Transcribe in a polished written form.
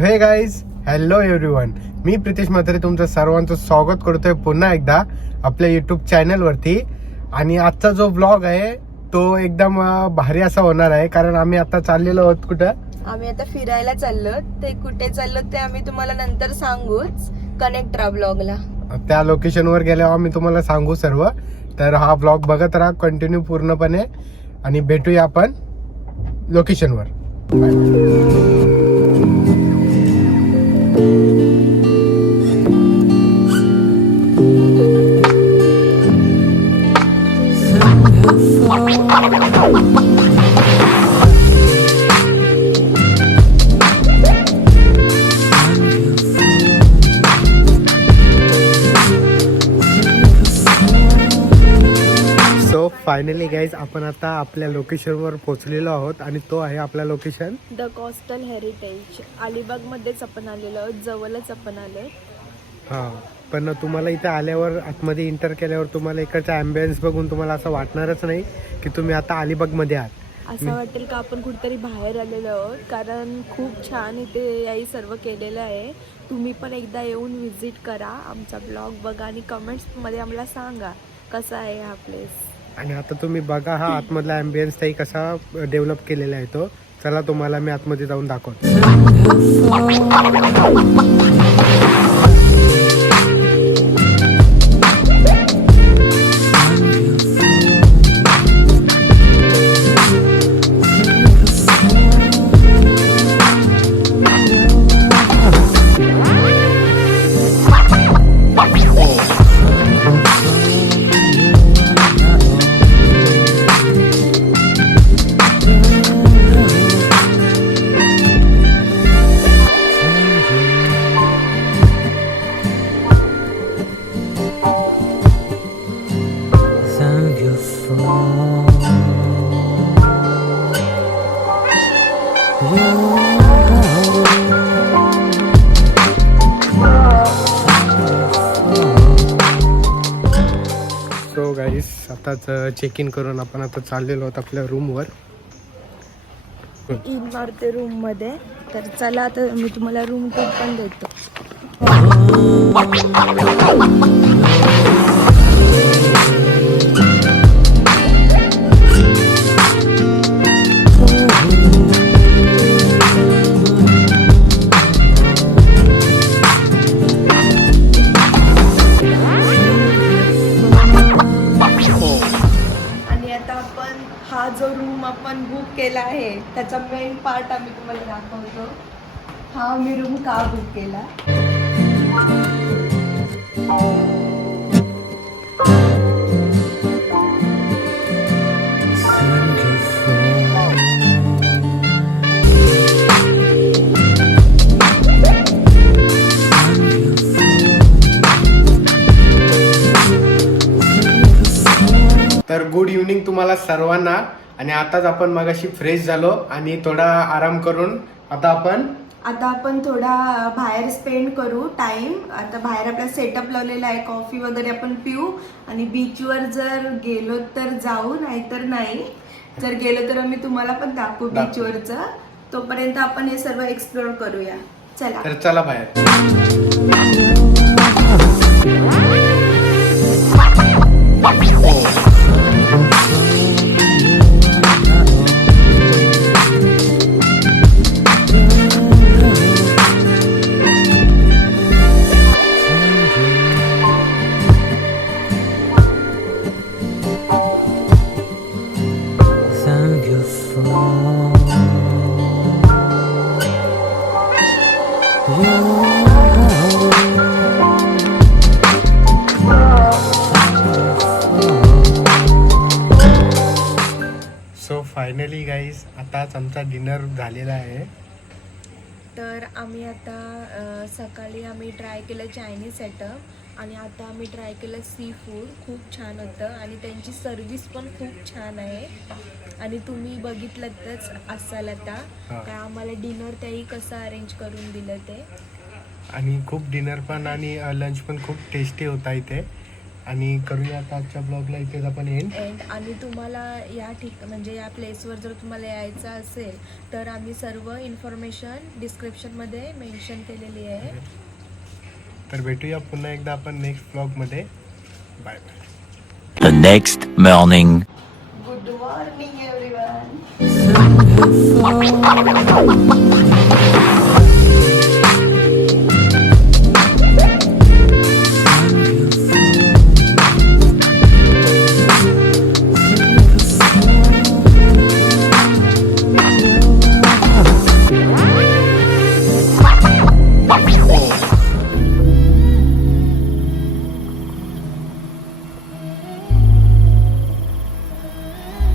हे guys, hello everyone. मी प्रितेश म्हात्रे तुमचं सर्वांचं स्वागत करतोय पुन्हा एकदा आपल्या युट्यूब चॅनलवरती. आणि आजचा जो ब्लॉग आहे तो एकदम भारी असा होणार आहे, कारण आम्ही आता चाललेलो आहोत. कुठं आम्ही आता फिरायला चाललो. ते कुठे चाललो ते आम्ही तुम्हाला नंतर सांगूच. कनेक्ट राहा ब्लॉगला. त्या लोकेशनवर गेल्यावर आम्ही तुम्हाला सांगू सर्व. तर हा ब्लॉग बघत राहा कंटिन्यू पूर्णपणे आणि भेटूया आपण लोकेशनवर. सो फायनली गाईज, आपण आता आपल्या लोकेशनवर पोहोचलेलो आहोत आणि तो आहे आपला location the coastal heritage. Alibag मध्येच आपण आलेलो आहोत, जवळच आपण आलो. हां, पण तुम्हाला इथे आल्यावर आतमध्ये इंटर केल्यावर तुम्हाला इकडचा ॲम्बियन्स बघून तुम्हाला असं वाटणारच नाही की तुम्ही आता अलिबागमध्ये आहात. असं वाटेल का आपण कुठेतरी बाहेर आलेलो आहोत, कारण खूप छान इथे याही सर्व केलेलं आहे. तुम्ही पण एकदा येऊन व्हिजिट करा, आमचा ब्लॉग बघा आणि कमेंट्समध्ये आम्हाला सांगा कसा आहे हा प्लेस. आणि आता तुम्ही बघा हा आतमधला ॲम्बियन्स ताई कसा डेव्हलप केलेला आहे तो. चला तुम्हाला मी आतमध्ये जाऊन दाखवतो. सो गाईस, आताच चेक इन करून आपण आता चाललेलो आहोत आपल्या रूमवर. इन मारते रूम मध्ये. तर चला आता मी तुम्हाला रूम टूर पण देतो. हा जो रूम आपण बुक केला आहे त्याचा मेन पार्ट आम्ही तुम्हाला दाखवतो. हा मी रूम का बुक केला. तर गुड इव्हनिंग तुम्हाला सर्वांना. आणि आताच आपण मगाशी फ्रेश झालो आणि थोडा आराम करून आता आपण थोडा बाहेर स्पेंड करू टाइम. आता बाहेर आपला सेटअप लावलेला आहे, कॉफी वगैरे आपण पिऊ आणि बीचवर जर गेलो तर जाऊ, नाहीतर नाही. जर गेलो तर आम्ही तुम्हाला पण दाखवू बीचवरचं. तोपर्यंत आपण हे सर्व एक्सप्लोर करूया. चला तर चला बाहेर. सो फायनली गाईज, आताच आमचा डिनर झालेला आहे. तर आम्ही आता सकाळी आम्ही ट्राय केलं चायनीज सेटअप आणि आता आम्ही ट्राय केलं सी फूड. खूप छान होतं आणि त्यांची सर्विस पण खूप छान आहे. आणि तुम्ही बघितलंच असाल आता काय आम्हाला डिनर त्याही कसं अरेंज करून दिलं ते. आणि खूप डिनर पण आणि लंच पण खूप टेस्टी होता इथे. आणि करूया आता आजच्या ब्लॉगला इथेच आपण एंड. आणि तुम्हाला या म्हणजे या प्लेसवर जर तुम्हाला यायचं असेल तर आम्ही सर्व इन्फॉर्मेशन डिस्क्रिप्शनमध्ये मेन्शन केलेली आहे. तर भेटूया पुन्हा एकदा आपण नेक्स्ट ब्लॉगमध्ये. Bye bye. The next morning. Good morning everyone.